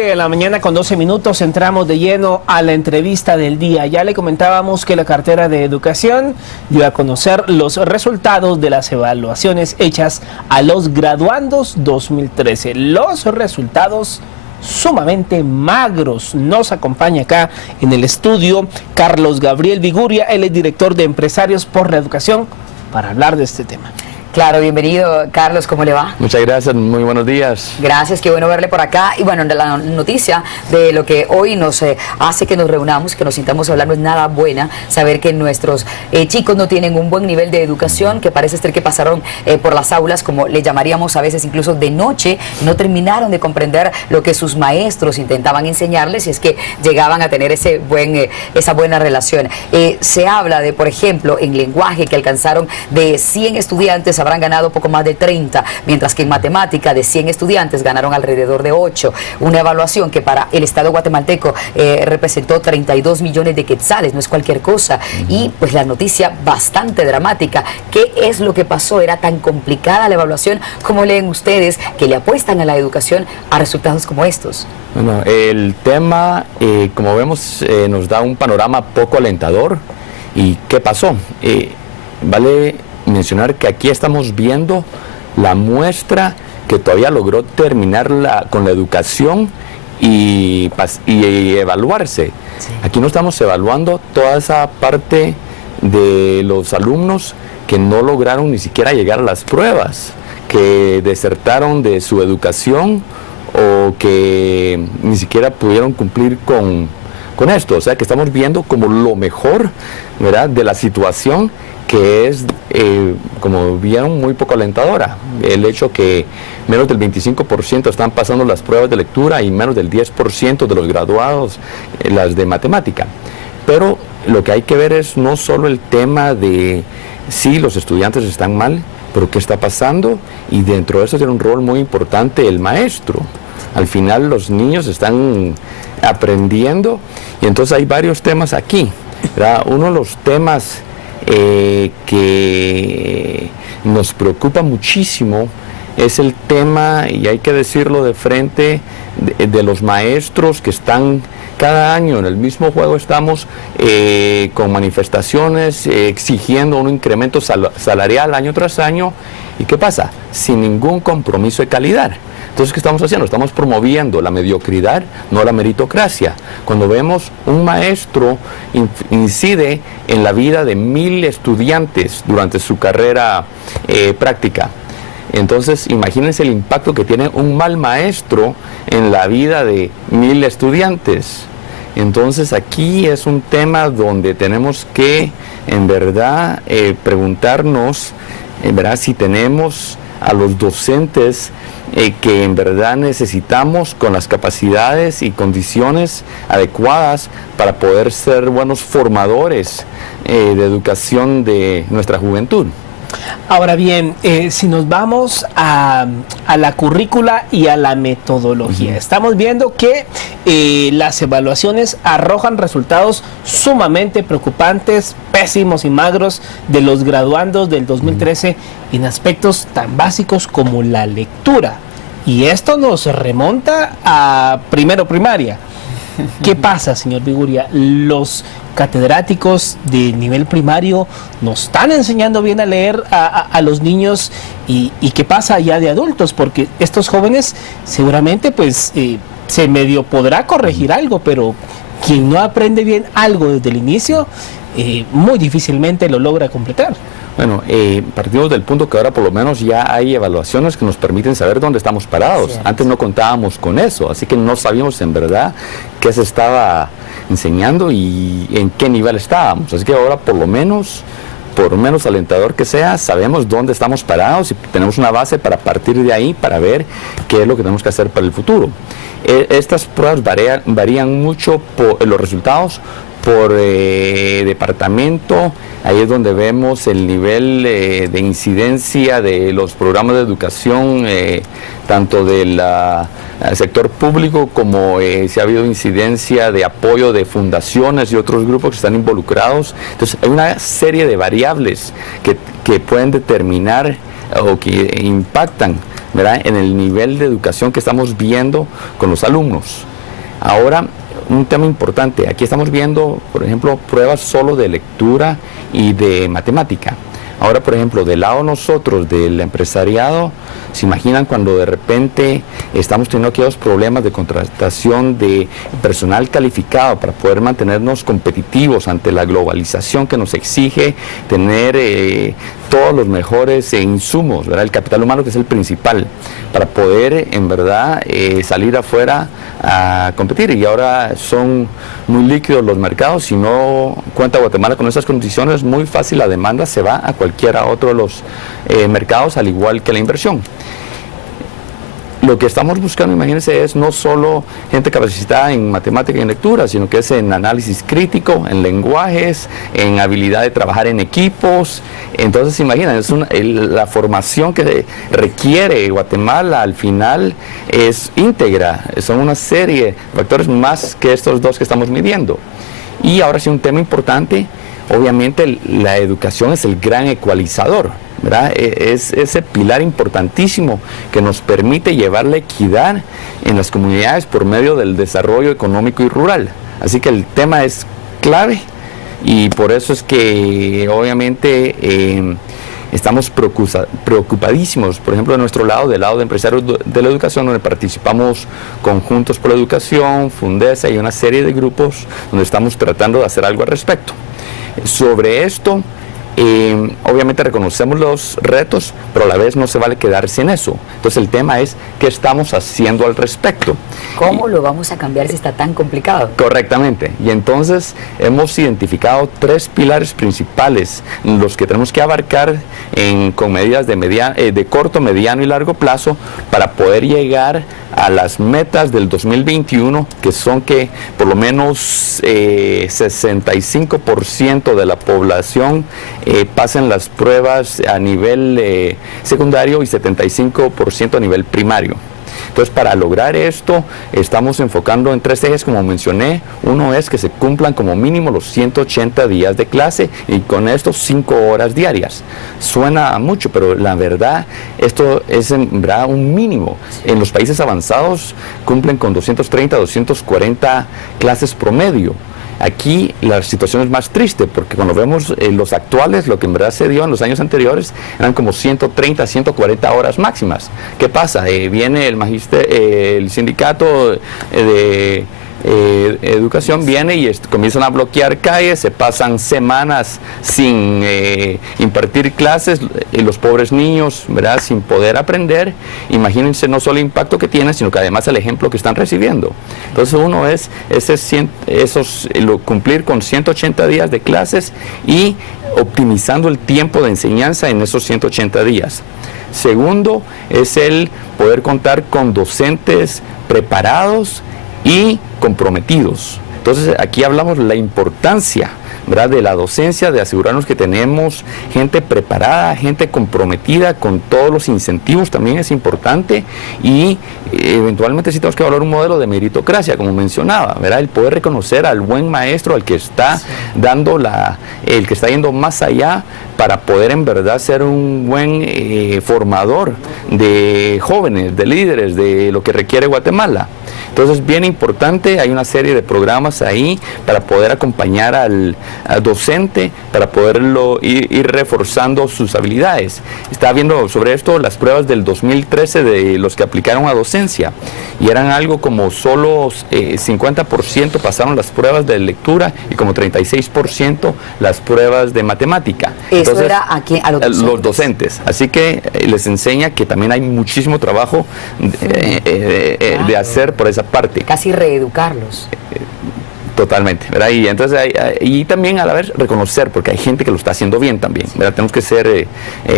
7 de la mañana con 12 minutos entramos de lleno a la entrevista del día. Ya le comentábamos que la cartera de Educación dio a conocer los resultados de las evaluaciones hechas a los graduandos 2013. Los resultados sumamente magros. Nos acompaña acá en el estudio Carlos Gabriel Viguria, él es director de Empresarios por la Educación, para hablar de este tema. Claro, bienvenido, Carlos, ¿cómo le va? Muchas gracias, muy buenos días. Gracias, qué bueno verle por acá. Y bueno, la noticia de lo que hoy nos hace que nos reunamos, que nos sintamos a hablar, no es nada buena, saber que nuestros chicos no tienen un buen nivel de educación, que parece ser que pasaron por las aulas, como le llamaríamos a veces incluso de noche, no terminaron de comprender lo que sus maestros intentaban enseñarles, y es que llegaban a tener esa buena relación. Se habla de, por ejemplo, en lenguaje, que alcanzaron de 100 estudiantes, habrán ganado poco más de 30, mientras que en matemática de 100 estudiantes ganaron alrededor de 8. Una evaluación que para el Estado guatemalteco representó 32 millones de quetzales, no es cualquier cosa. Y pues la noticia bastante dramática. ¿Qué es lo que pasó? ¿Era tan complicada la evaluación? ¿Cómo leen ustedes que le apuestan a la educación a resultados como estos? Bueno, el tema, como vemos, nos da un panorama poco alentador. ¿Y qué pasó? Vale mencionar que aquí estamos viendo la muestra que todavía logró terminar con la educación y evaluarse. Sí. Aquí no estamos evaluando toda esa parte de los alumnos que no lograron ni siquiera llegar a las pruebas, que desertaron de su educación o que ni siquiera pudieron cumplir con esto. O sea, que estamos viendo como lo mejor, ¿verdad?, de la situación, que es, como vieron, muy poco alentadora. El hecho que menos del 25% están pasando las pruebas de lectura y menos del 10% de los graduados las de matemática. Pero lo que hay que ver es no solo el tema de si los estudiantes están mal, pero qué está pasando, y dentro de eso tiene un rol muy importante el maestro. Al final los niños están aprendiendo, y entonces hay varios temas aquí, ¿verdad? Uno de los temas que nos preocupa muchísimo es el tema, y hay que decirlo de frente, de los maestros que están cada año en el mismo juego. Estamos con manifestaciones exigiendo un incremento salarial año tras año. ¿Y qué pasa? Sin ningún compromiso de calidad. Entonces, ¿qué estamos haciendo? Estamos promoviendo la mediocridad, no la meritocracia. Cuando vemos un maestro incide en la vida de 1000 estudiantes durante su carrera práctica. Entonces, imagínense el impacto que tiene un mal maestro en la vida de 1000 estudiantes. Entonces, aquí es un tema donde tenemos que, en verdad, preguntarnos, en verdad, si tenemos a los docentes que en verdad necesitamos, con las capacidades y condiciones adecuadas para poder ser buenos formadores de educación de nuestra juventud. Ahora bien, si nos vamos a la currícula y a la metodología, estamos viendo que las evaluaciones arrojan resultados sumamente preocupantes, pésimos y magros de los graduandos del 2013 en aspectos tan básicos como la lectura. Y esto nos remonta a primero primaria. ¿Qué pasa, señor Viguria? Los catedráticos de nivel primario nos están enseñando bien a leer a los niños, y qué pasa ya de adultos, porque estos jóvenes seguramente pues se medio podrá corregir algo, pero quien no aprende bien algo desde el inicio muy difícilmente lo logra completar. Bueno, partimos del punto que ahora por lo menos ya hay evaluaciones que nos permiten saber dónde estamos parados. Sí. Antes no contábamos con eso, así que no sabíamos en verdad qué se estaba enseñando y en qué nivel estábamos. Así que ahora por menos alentador que sea, sabemos dónde estamos parados y tenemos una base para partir de ahí para ver qué es lo que tenemos que hacer para el futuro. Estas pruebas varían mucho por los resultados por departamento. Ahí es donde vemos el nivel de incidencia de los programas de educación, tanto del sector público como si ha habido incidencia de apoyo de fundaciones y otros grupos que están involucrados. Entonces hay una serie de variables que pueden determinar o que impactan, ¿verdad?, en el nivel de educación que estamos viendo con los alumnos. Ahora, un tema importante, aquí estamos viendo, por ejemplo, pruebas solo de lectura y de matemática. Ahora, por ejemplo, del lado nosotros, del empresariado, ¿se imaginan cuando de repente estamos teniendo aquellos problemas de contratación de personal calificado para poder mantenernos competitivos ante la globalización que nos exige tener todos los mejores insumos, ¿verdad? El capital humano, que es el principal, para poder en verdad salir afuera a competir? Y ahora son muy líquidos los mercados. Si no cuenta Guatemala con esas condiciones, muy fácil la demanda se va a cualquiera otro de los mercados, al igual que la inversión. Lo que estamos buscando, imagínense, es no solo gente capacitada en matemática y en lectura, sino que es en análisis crítico, en lenguajes, en habilidad de trabajar en equipos. Entonces, imaginen, la formación que requiere Guatemala al final es íntegra. Son una serie de factores más que estos dos que estamos midiendo. Y ahora sí, un tema importante, obviamente la educación es el gran ecualizador, ¿verdad? Es ese pilar importantísimo que nos permite llevar la equidad en las comunidades por medio del desarrollo económico y rural. Así que el tema es clave y por eso es que obviamente estamos preocupadísimos, por ejemplo, de nuestro lado, del lado de empresarios de la educación, donde participamos con Juntos por la Educación, Fundesa y una serie de grupos donde estamos tratando de hacer algo al respecto. Sobre esto, obviamente reconocemos los retos, pero a la vez no se vale quedarse en eso. Entonces el tema es, ¿qué estamos haciendo al respecto? ¿Cómo lo vamos a cambiar si está tan complicado? Correctamente. Y entonces hemos identificado 3 pilares principales, los que tenemos que abarcar con medidas de corto, mediano y largo plazo para poder llegar a las metas del 2021, que son que por lo menos 65% de la población pasen las pruebas a nivel secundario y 75% a nivel primario. Entonces, para lograr esto, estamos enfocando en 3 ejes, como mencioné. Uno es que se cumplan como mínimo los 180 días de clase y con esto 5 horas diarias. Suena mucho, pero la verdad, esto es en verdad un mínimo. En los países avanzados cumplen con 230, 240 clases promedio. Aquí la situación es más triste porque cuando vemos los actuales, lo que en verdad se dio en los años anteriores eran como 130, 140 horas máximas. ¿Qué pasa? Viene el sindicato de educación, viene y comienzan a bloquear calles, se pasan semanas sin impartir clases, y los pobres niños, ¿verdad?, sin poder aprender. Imagínense no solo el impacto que tienen, sino que además el ejemplo que están recibiendo. Entonces uno es cumplir con 180 días de clases y optimizando el tiempo de enseñanza en esos 180 días. Segundo es el poder contar con docentes preparados y comprometidos. Entonces aquí hablamos de la importancia, ¿verdad?, de la docencia, de asegurarnos que tenemos gente preparada, gente comprometida con todos los incentivos, también es importante, y eventualmente sí tenemos que valorar un modelo de meritocracia, como mencionaba, ¿verdad?, el poder reconocer al buen maestro, al que está dando el que está yendo más allá para poder en verdad ser un buen formador de jóvenes, de líderes, de lo que requiere Guatemala. Entonces, bien importante, hay una serie de programas ahí para poder acompañar al docente, para poderlo ir reforzando sus habilidades. Estaba viendo sobre esto las pruebas del 2013 de los que aplicaron a docencia, y eran algo como solo 50% pasaron las pruebas de lectura y como 36% las pruebas de matemática. Eso entonces, era aquí a los docentes. Así que les enseña que también hay muchísimo trabajo de hacer por esa parte. Casi reeducarlos. Totalmente, ¿verdad? Y entonces y también a la vez reconocer, porque hay gente que lo está haciendo bien también, ¿verdad? Tenemos que ser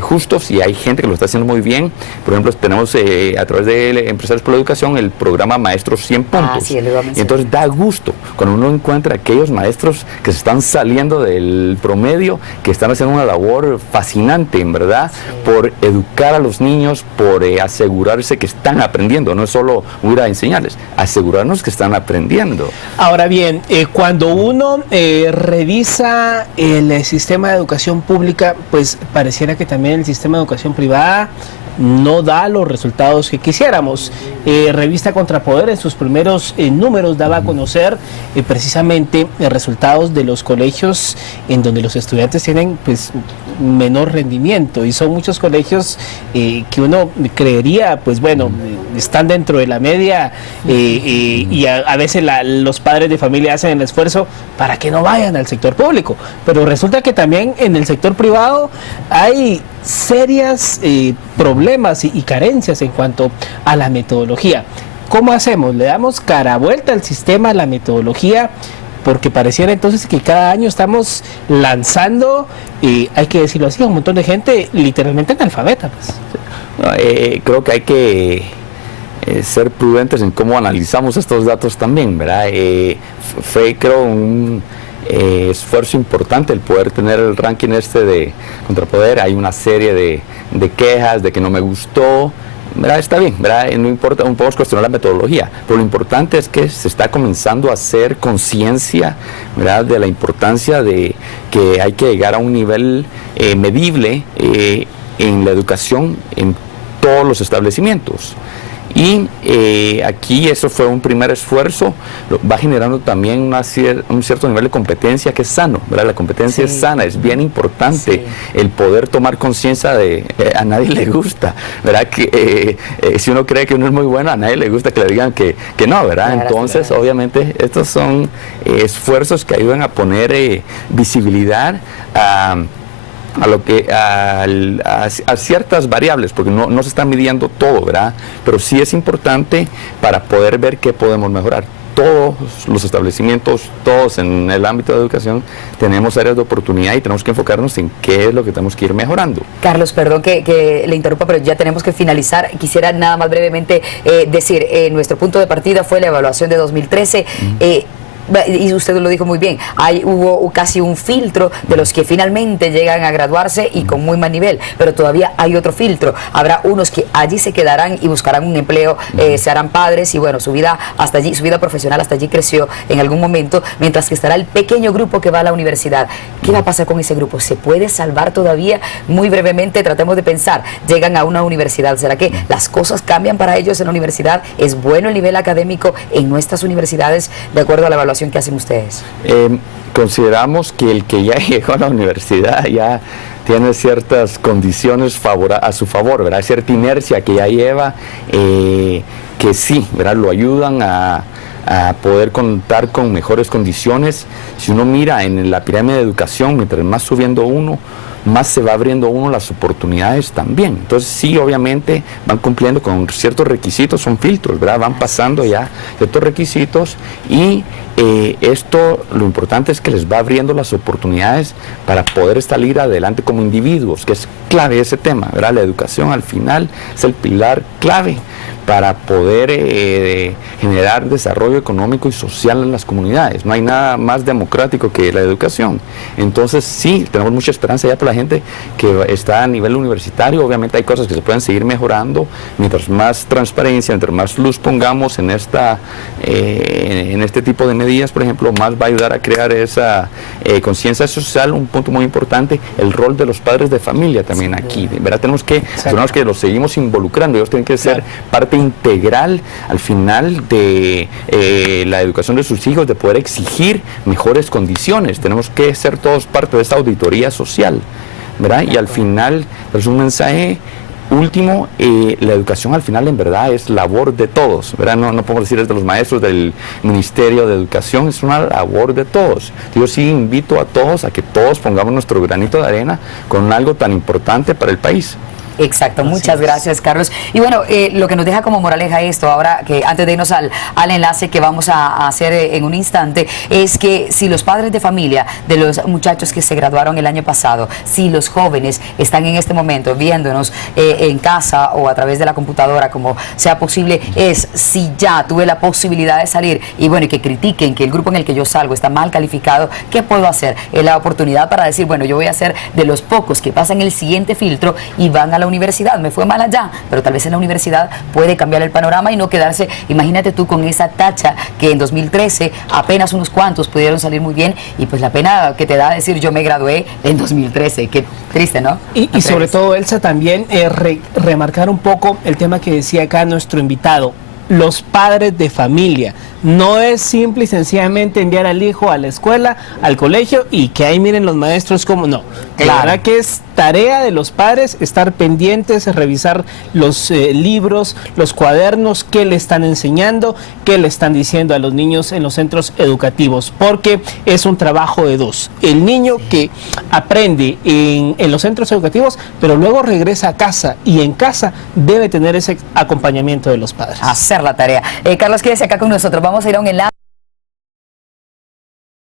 justos, y hay gente que lo está haciendo muy bien. Por ejemplo, tenemos a través de Empresarios por la Educación el programa Maestros 100 Puntos. Sí, y entonces da gusto cuando uno encuentra aquellos maestros que se están saliendo del promedio, que están haciendo una labor fascinante, en verdad, por educar a los niños, por asegurarse que están aprendiendo, no es solo ir a enseñarles, asegurarnos que están aprendiendo. Ahora bien, cuando uno revisa el sistema de educación pública, pues pareciera que también el sistema de educación privada no da los resultados que quisiéramos. Revista Contrapoder en sus primeros números daba a conocer precisamente resultados de los colegios en donde los estudiantes tienen pues menor rendimiento, y son muchos colegios que uno creería pues bueno, están dentro de la media, y a veces los padres de familia hacen el esfuerzo para que no vayan al sector público, pero resulta que también en el sector privado hay serias problemas y carencias en cuanto a la metodología. ¿Cómo hacemos? ¿Le damos cara vuelta al sistema, a la metodología? Porque pareciera entonces que cada año estamos lanzando, hay que decirlo así, a un montón de gente literalmente analfabeta. Pues. Creo que hay que ser prudentes en cómo analizamos estos datos también, ¿verdad? Fue, creo, un esfuerzo importante el poder tener el ranking de Contrapoder. Hay una serie de quejas de que no me gustó, ¿verdad? Está bien, ¿verdad? No importa, no podemos cuestionar la metodología, pero lo importante es que se está comenzando a hacer conciencia, ¿verdad?, de la importancia de que hay que llegar a un nivel medible en la educación en todos los establecimientos. Y aquí eso fue un primer esfuerzo, va generando también un cierto nivel de competencia que es sano, ¿verdad? La competencia es sana, es bien importante el poder tomar conciencia de a nadie le gusta, ¿verdad? Que si uno cree que uno es muy bueno, a nadie le gusta que le digan que no, ¿verdad? Entonces, obviamente, estos son esfuerzos que ayudan a poner visibilidad a ciertas variables, porque no se está midiendo todo, ¿verdad? Pero sí es importante para poder ver qué podemos mejorar. Todos los establecimientos, todos en el ámbito de educación, tenemos áreas de oportunidad y tenemos que enfocarnos en qué es lo que tenemos que ir mejorando. Carlos, perdón que le interrumpa, pero ya tenemos que finalizar. Quisiera nada más brevemente decir, nuestro punto de partida fue la evaluación de 2013. Y usted lo dijo muy bien, hubo casi un filtro de los que finalmente llegan a graduarse y con muy mal nivel, pero todavía hay otro filtro. Habrá unos que allí se quedarán y buscarán un empleo, se harán padres y bueno, su vida hasta allí, su vida profesional hasta allí creció en algún momento, mientras que estará el pequeño grupo que va a la universidad. ¿Qué va a pasar con ese grupo? ¿Se puede salvar todavía? Muy brevemente tratemos de pensar, llegan a una universidad, ¿será que las cosas cambian para ellos en la universidad? ¿Es bueno el nivel académico en nuestras universidades de acuerdo a la evaluación que hacen ustedes? Consideramos que el que ya llegó a la universidad ya tiene ciertas condiciones a su favor, ¿verdad? Cierta inercia que ya lleva, que sí, ¿verdad?, lo ayudan a poder contar con mejores condiciones. Si uno mira en la pirámide de educación, mientras más subiendo uno, más se va abriendo uno las oportunidades también. Entonces sí, obviamente van cumpliendo con ciertos requisitos, son filtros, ¿verdad? Van pasando ya ciertos requisitos y esto, lo importante es que les va abriendo las oportunidades para poder salir adelante como individuos, que es clave ese tema, ¿verdad? La educación al final es el pilar clave para poder generar desarrollo económico y social en las comunidades. No hay nada más democrático que la educación. Entonces sí, tenemos mucha esperanza ya por la gente que está a nivel universitario. Obviamente hay cosas que se pueden seguir mejorando. Mientras más transparencia, mientras más luz pongamos en este tipo de medidas, por ejemplo, más va a ayudar a crear esa conciencia social. Un punto muy importante, el rol de los padres de familia también aquí, ¿verdad? Tenemos que los seguimos involucrando, ellos tienen que ser parte integral al final de la educación de sus hijos, de poder exigir mejores condiciones. Tenemos que ser todos parte de esta auditoría social, ¿verdad? Y al final es un mensaje último, la educación al final en verdad es labor de todos, ¿verdad? No podemos decir es de los maestros del Ministerio de Educación, es una labor de todos. Yo sí invito a todos a que todos pongamos nuestro granito de arena con algo tan importante para el país. Exacto, muchas gracias, Carlos. Y bueno, lo que nos deja como moraleja esto, ahora que antes de irnos al enlace que vamos a hacer en un instante, es que si los padres de familia de los muchachos que se graduaron el año pasado, si los jóvenes están en este momento viéndonos en casa o a través de la computadora, como sea posible, es si ya tuve la posibilidad de salir y bueno, y que critiquen que el grupo en el que yo salgo está mal calificado, ¿qué puedo hacer? Es la oportunidad para decir, bueno, yo voy a ser de los pocos que pasan el siguiente filtro y van a la universidad. Me fue mal allá, pero tal vez en la universidad puede cambiar el panorama y no quedarse, imagínate tú con esa tacha que en 2013 apenas unos cuantos pudieron salir muy bien y pues la pena que te da decir yo me gradué en 2013, que Triste, ¿no? Y sobre todo, Elsa, también remarcar un poco el tema que decía acá nuestro invitado, los padres de familia. No es simple y sencillamente enviar al hijo a la escuela, al colegio y que ahí miren los maestros como no. Claro. La verdad que es tarea de los padres estar pendientes, revisar los libros, los cuadernos, qué le están enseñando, qué le están diciendo a los niños en los centros educativos, porque es un trabajo de dos. El niño que aprende en los centros educativos, pero luego regresa a casa y en casa debe tener ese acompañamiento de los padres. Hacer la tarea. Carlos, quédese acá con nosotros. Vamos a ir a un enlace.